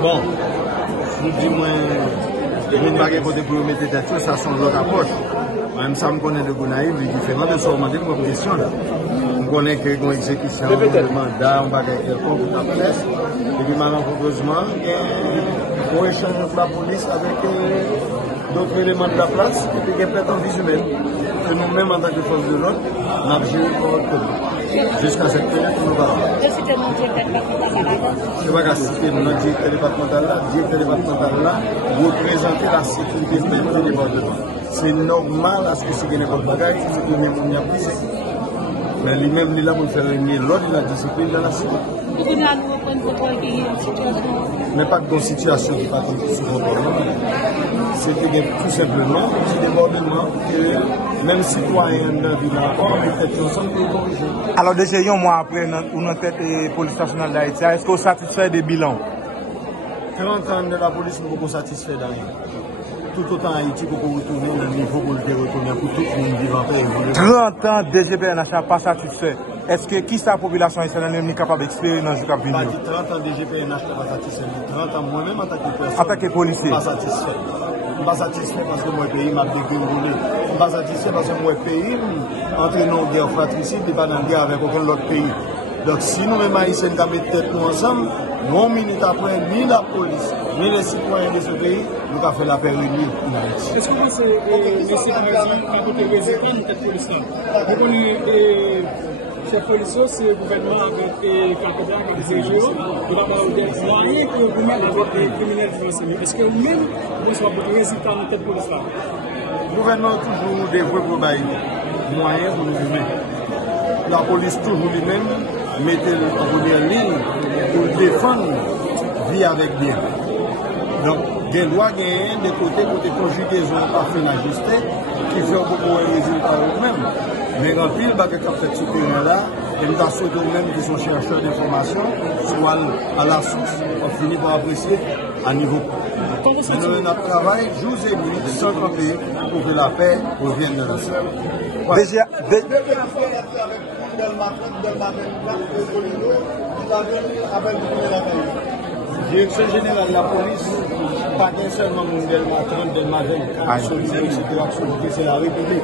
Bon, nous disons, je ne vais pas côté pour mettre tête, ça sont l'autre approche. Même ça me connaît de Gounaïm, il est différent de ce moment de mon question. On connaît que une exécution, un mandat, on va faire quelconque pour la presse. Et puis malheureusement, il y a un échange entre la police avec d'autres éléments de la place et puis il y a peut-être en vie humaine. Que nous-mêmes, en tant que force de l'ordre, on a géré pour notre pays. Jusqu'à cette période, nous parlons. Je suis mon directeur départemental. Je ne vais pas citer notre directeur départemental là, représenter la sécurité du département. C'est normal à ce que c'est une école bagaille, c'est que nous avons pris. Mais lui-même, il est là pour faire régner l'ordre et la discipline dans la cité. Mais pas de situation qui n'est pas sous contrôle. C'était tout simplement un petit débordement que même citoyens de la ville encore, mais peut-être ensemble pour corriger. Alors déjà, un mois après, on a tête la police nationale d'Haïti, est-ce que vous satisfait des bilans? 30 ans de la police, nous ne sommes pas satisfaits de rien. Tout autant Haïti pour retourner dans le niveau pour le retourner pour tout le monde vivant en paix. 30 ans DGPNH n'a pas satisfait. Est-ce que qui la population haïtienne est capable d'expérimenter dans ce cas? Pas dit 30 ans DGPNH n'a pas satisfait. 30 ans moi-même en tant que personne. En tant que policier. Pas satisfait. Pas satisfait parce que mon pays m'a dégringolé. Pas satisfait parce que mon pays entre nos guerres fratricides n'est pas dans guerre avec aucun autre pays. Donc si nous-mêmes haïtiens nous mettons tête nous ensemble, 1 minute après, ni la police, ni les citoyens de ce pays, nous avons fait la paix réunie en Haïti. Est-ce que vous pensez que M. Kennedy, quand vous êtes résident de cette police-là, vous connaissez chef policier, c'est le gouvernement avec quelques blancs qui dirigent, vous avez des moyens que vous mettez avec des criminels financiers. Est-ce que vous-même, vous êtes résident de cette police-là? Le gouvernement a toujours développé pour des moyens pour nous humains. La police toujours lui-même mettait en première ligne pour défendre vie avec bien. Donc, des lois gagnent des côtés conjugaison parfait ajusté qui fait beaucoup de résultats eux-mêmes. Mais en pile, bah, que quand fait ce terrain-là, et nous avons nous-mêmes qui sont chercheurs d'informations, soit à la source, on finit par apprécier à niveau. Nous avons travaillé jour et nuit sans camper pour que la paix revienne dans la salle. Direction générale de la police, pas seulement Delma 30, Delma 24, c'est la République.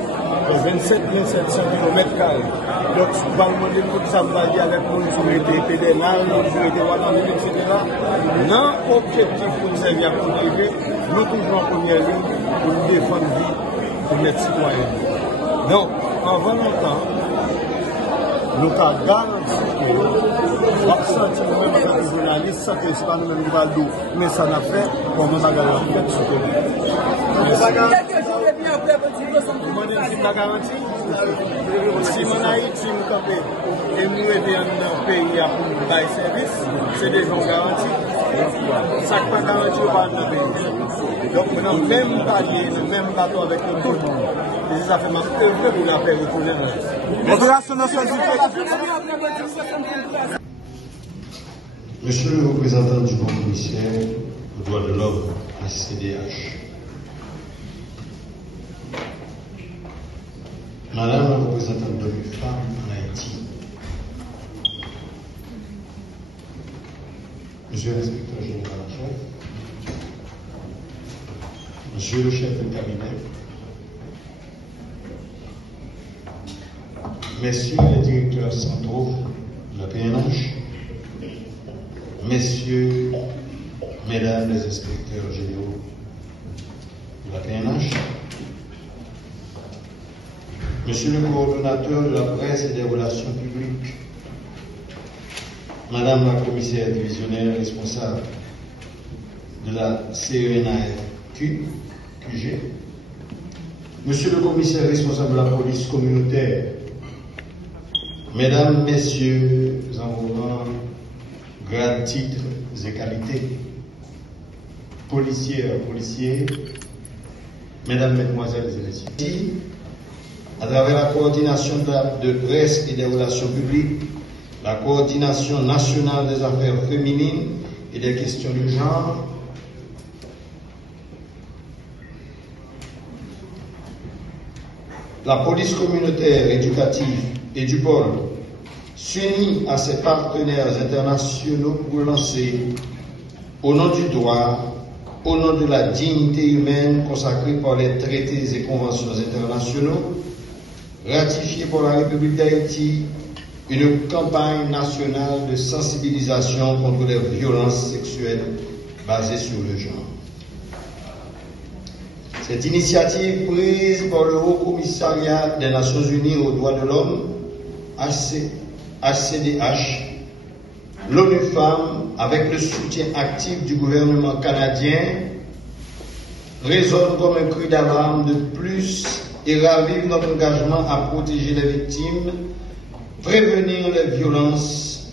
27 700 km². Donc, on va demander tout ça va dire avec mon sécurité pédénale, sécurité Ouattara, etc. Non, objectif pour nous servir à protéger, nous toujours en première ligne pour nous défendre vie pour notre citoyens. Donc, en 20 ans, nous avons garanti que nous avons senti nous-mêmes en tant que journalistes, sans que ce soit nous-mêmes qui valons, mais ça n'a fait comme nous avons garanti ce que la garantie. Si mon Haïti nous campé et nous aider dans le pays à faire service, c'est déjà une garantie. Ça ne pas garanti au pas de pays. Donc nous n'avons même pas lié, le même bateau avec tout le monde. Et ça fait ma œuvre pour la paix retourner dans Opération nationale du Monsieur le représentant du Haut Commissaire aux droits de l'homme, SCDH. Madame la représentante de l'UFAM en Haïti, Monsieur l'inspecteur général en chef, Monsieur le chef de cabinet, Messieurs les directeurs centraux de la PNH, Messieurs, Mesdames les inspecteurs généraux de la PNH, Monsieur le coordonnateur de la presse et des relations publiques, Madame la commissaire divisionnaire responsable de la CENAFQ, QG, Monsieur le commissaire responsable de la police communautaire, Mesdames, Messieurs, en grades, titres et qualités, policières, policiers, Mesdames, Mesdemoiselles et Messieurs, à travers la coordination de presse et des relations publiques, la coordination nationale des affaires féminines et des questions du genre, la police communautaire éducative et du pôle s'unit à ses partenaires internationaux pour lancer au nom du droit, au nom de la dignité humaine consacrée par les traités et conventions internationaux, ratifiée par la République d'Haïti, une campagne nationale de sensibilisation contre les violences sexuelles basées sur le genre. Cette initiative prise par le Haut Commissariat des Nations Unies aux droits de l'homme, HCDH, l'ONU Femmes, avec le soutien actif du gouvernement canadien, résonne comme un cri d'alarme de plus et ravive notre engagement à protéger les victimes, prévenir les violences,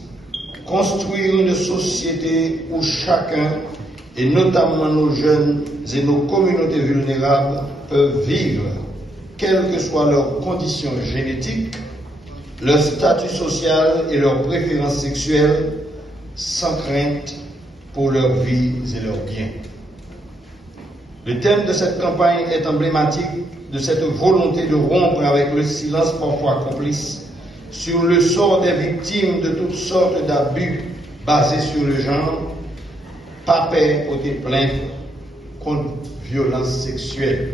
construire une société où chacun, et notamment nos jeunes et nos communautés vulnérables, peuvent vivre, quelles que soient leurs conditions génétiques, leur statut social et leurs préférences sexuelles, sans crainte pour leurs vies et leurs biens. Le thème de cette campagne est emblématique de cette volonté de rompre avec le silence parfois complice sur le sort des victimes de toutes sortes d'abus basés sur le genre. Pas peur porter plainte contre violence sexuelle.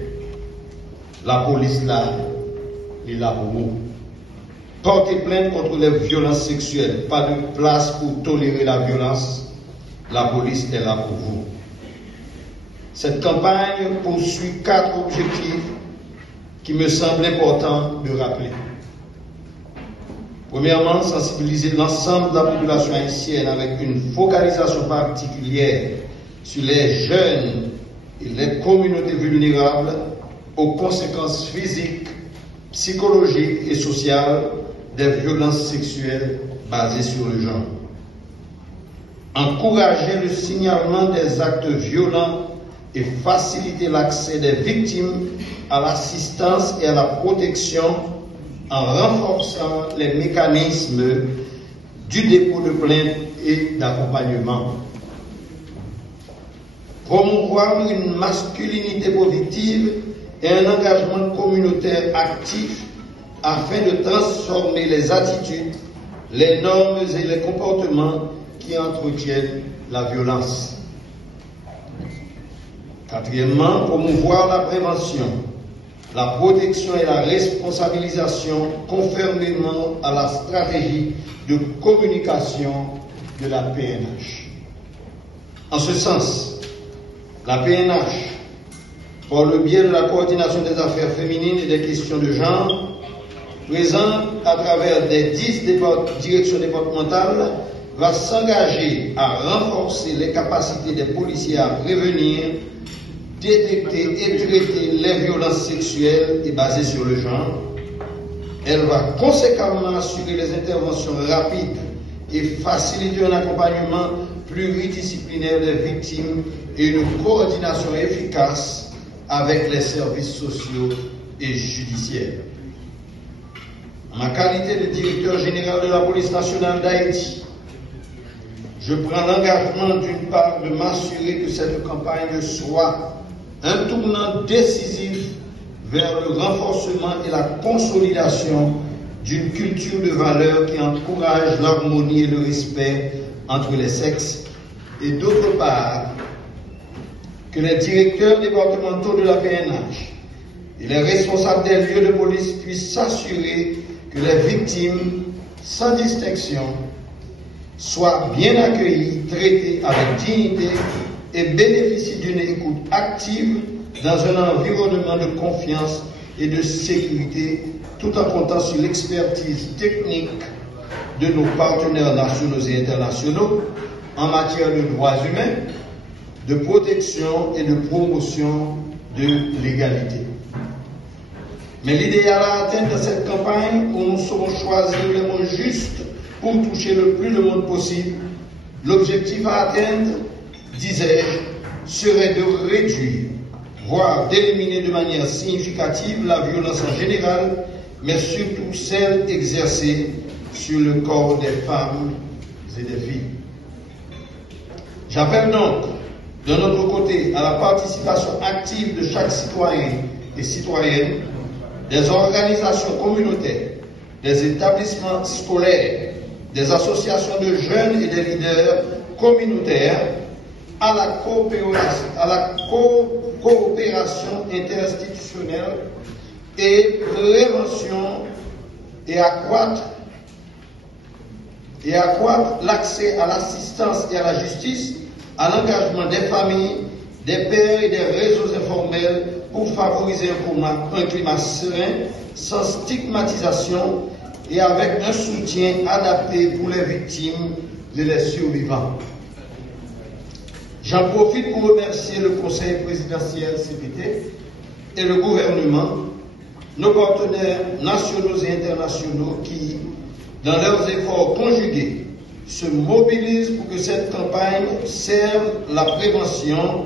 La police là, il est là pour vous. Portez plainte contre les violences sexuelles. Pas de place pour tolérer la violence. La police est là pour vous. Cette campagne poursuit 4 objectifs qui me semblent importants de rappeler. Premièrement, sensibiliser l'ensemble de la population haïtienne avec une focalisation particulière sur les jeunes et les communautés vulnérables aux conséquences physiques, psychologiques et sociales des violences sexuelles basées sur le genre. Encourager le signalement des actes violents et faciliter l'accès des victimes à l'assistance et à la protection en renforçant les mécanismes du dépôt de plainte et d'accompagnement. Promouvoir une masculinité positive et un engagement communautaire actif afin de transformer les attitudes, les normes et les comportements qui entretiennent la violence. Quatrièmement, promouvoir la prévention, la protection et la responsabilisation conformément à la stratégie de communication de la PNH. En ce sens, la PNH, par le biais de la coordination des affaires féminines et des questions de genre, présente à travers des 10 directions départementales, va s'engager à renforcer les capacités des policiers à prévenir, détecter et traiter les violences sexuelles et basées sur le genre. Elle va conséquemment assurer les interventions rapides et faciliter un accompagnement pluridisciplinaire des victimes et une coordination efficace avec les services sociaux et judiciaires. En ma qualité de directeur général de la police nationale d'Haïti, je prends l'engagement d'une part de m'assurer que cette campagne soit un tournant décisif vers le renforcement et la consolidation d'une culture de valeurs qui encourage l'harmonie et le respect entre les sexes, et d'autre part, que les directeurs départementaux de la PNH et les responsables des lieux de police puissent s'assurer que les victimes, sans distinction, soient bien accueillis, traités avec dignité et bénéficient d'une écoute active dans un environnement de confiance et de sécurité, tout en comptant sur l'expertise technique de nos partenaires nationaux et internationaux en matière de droits humains, de protection et de promotion de l'égalité. Mais l'idéal à atteindre dans cette campagne, où nous saurons choisir les mots justes pour toucher le plus de monde possible, l'objectif à atteindre, disais-je, serait de réduire, voire d'éliminer de manière significative la violence en général, mais surtout celle exercée sur le corps des femmes et des filles. J'appelle donc, de notre côté, à la participation active de chaque citoyen et citoyenne, des organisations communautaires, des établissements scolaires, des associations de jeunes et des leaders communautaires, à la coopération interinstitutionnelle et prévention et accroître l'accès à l'assistance et à la justice, à l'engagement des familles, des pères et des réseaux informels pour favoriser un climat serein, sans stigmatisation et avec un soutien adapté pour les victimes et les survivants. J'en profite pour remercier le Conseil présidentiel CPT et le gouvernement, nos partenaires nationaux et internationaux qui, dans leurs efforts conjugués, se mobilisent pour que cette campagne serve la prévention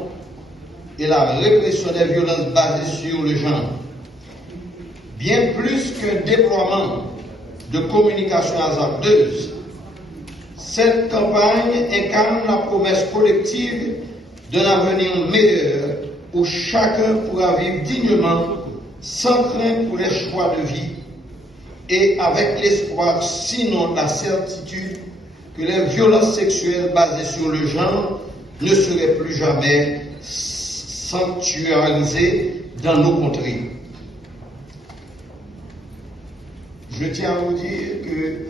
et la répression des violences basées sur le genre. Bien plus qu'un déploiement de communication hasardeuse, cette campagne incarne la promesse collective d'un avenir meilleur où chacun pourra vivre dignement, sans crainte pour les choix de vie et avec l'espoir, sinon la certitude, que les violences sexuelles basées sur le genre ne seraient plus jamais sanctuarisées dans nos contrées. Je tiens à vous dire que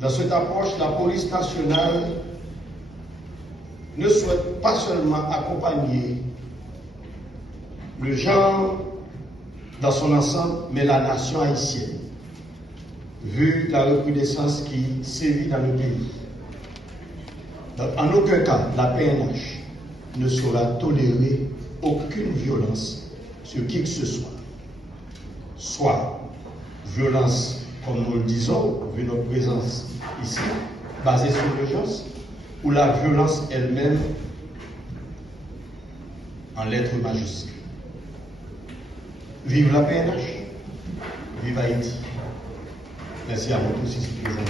dans cette approche, la police nationale ne souhaite pas seulement accompagner le genre dans son ensemble, mais la nation haïtienne, vu la recrudescence qui sévit dans le pays. En aucun cas, la PNH ne saura tolérer aucune violence sur qui que ce soit violence, comme nous le disons, vu notre présence ici, basée sur l'urgence, ou la violence elle-même en lettres majuscules. Vive la PNH, vive Haïti. Merci à vous tous ici présents.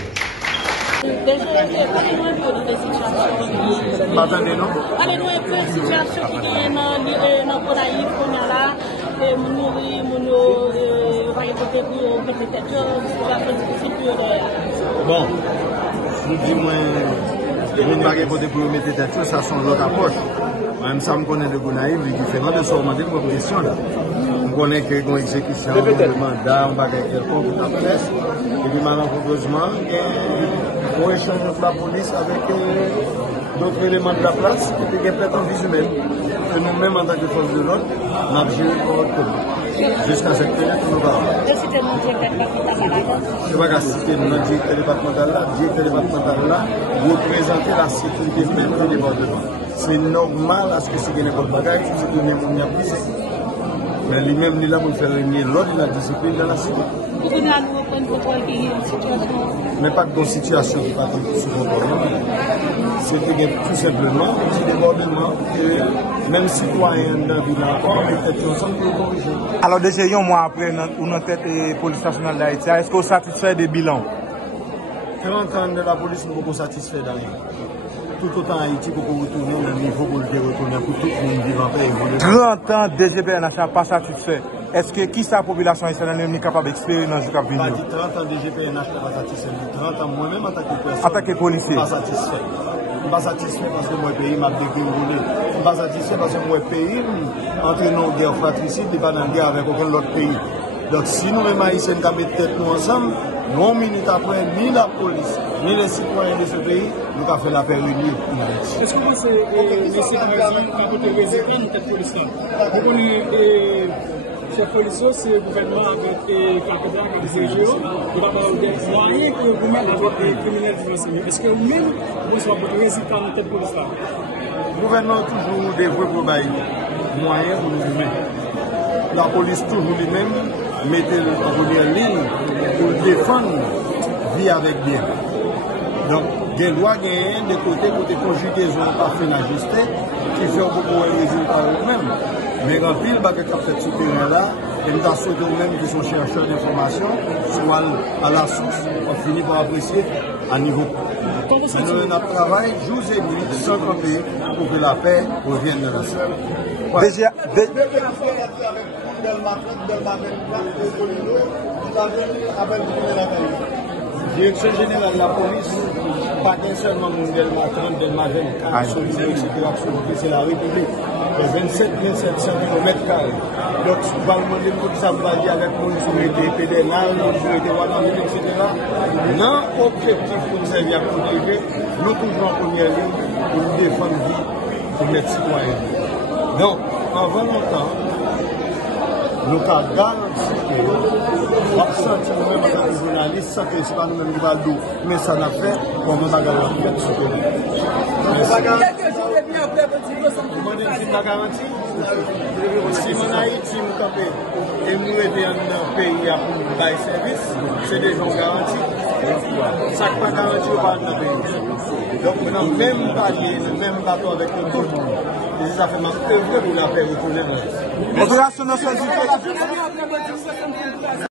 Attendez, non? Allez-nous un peu de situation qui est dans le Coraïf, qu'on a là, bon, nous disons, je ne vais pas pour mettre tête, ça sont l'autre approche. Même ça, je connais le Gonaïf, qui fait mal de se remonter pour une question. On connaît qu'il y a une exécution, un mandat, on va faire quelconque pour la presse. Et puis, malheureusement, il y a un échange entre la police avec d'autres éléments de la place, et puis il y a peut-être une vie humaine. Que nous-mêmes, en tant que force de l'ordre, nous avons géré correctement. Jusqu'à cette période, nous parlons. Je ne vais pas assister dans le directeur départemental là, représenter la sécurité même du département. C'est normal à ce que c'est une bonne bagaille, c'est une bonne bagaille. Mais lui-même, il est là pour faire régner l'ordre et la discipline dans la cité. Mais pas de situation qui va être sous contrôle. C'était tout simplement un petit débordement que même citoyens dans la ville encore, mais peut-être ensemble pour corriger. Alors déjà, un mois après, on a tête la police nationale d'Haïti. Est-ce que vous satisfait des bilans? 30 ans de la police, nous ne sommes pas satisfaits de rien. Tout autant Haïti pour retourner au niveau pour le retourner pour tout le monde vivant en paix. 30 ans, DGPNH n'a pas satisfait. Est-ce que qui la population haïtienne est capable d'expérimenter dans ce cas? Pas dit 30 ans DGPNH n'a pas satisfait. 30 ans moi-même en tant que personne. En tant que policier. Pas satisfait. Je ne suis pas satisfait parce que mon pays m'a dégringolé. Je ne suis pas satisfait parce que mon pays entraîne en guerre fratricide et pas en guerre avec aucun autre pays. Donc si nous-mêmes haïtiens nous mettons tête nous ensemble, 1 minute après, ni la police, ni les citoyens de ce pays, nous avons fait la paix réunie en Haïti. Est-ce que vous pensez que M. Président, quand vous êtes résident de cette police-là, vous connaissez chef policier, c'est le gouvernement avec quelques gens qui dirigent, vous avez des moyens que vous mettez avec des criminels financiers. Est-ce que vous-même, vous êtes résident de cette police-là? Le gouvernement a toujours développé pour les moyens pour nous mettre. La police toujours lui-même mettait en première ligne pour défendre vie avec bien. Donc, il doit gagner des côtés conjugaison parfaite ajustée qui fait beaucoup de résultats eux-mêmes. Mais en pile, il y a fait ce terrain-là, et nous avons sauté nous-mêmes qui sont chercheurs d'informations, soit à la source, on finit par apprécier à niveau. Nous avons travaillé jour et nuit sans camper pour que la paix revienne dans la salle. Déjà, Direction générale de la police pas seulement Delma 30, Delma 24, c'est la République. 27 700 km². Donc, on va demander pour ça va dire avec mon souveraineté pédénale, mon souveraineté wadamine, etc. Non, objectif pour servir à privé, nous toujours en première ligne pour défendre la vie de notre citoyen. Donc, avant longtemps, nous avons garanti que nous avons senti nous-mêmes en tant que journalistes, sans que ce soit nous-mêmes qui valons, mais ça n'a fait comme nous avons garanti à ce que si mon Haïti nous campé et nous aider un pays à pour bailler service, c'est des gens garantis. Ça ne pas garanti au pas dans le pays. Donc maintenant, même palier, même bateau avec tout le monde. Et ça fait ma œuvre pour la paix retourner. Opération nationale.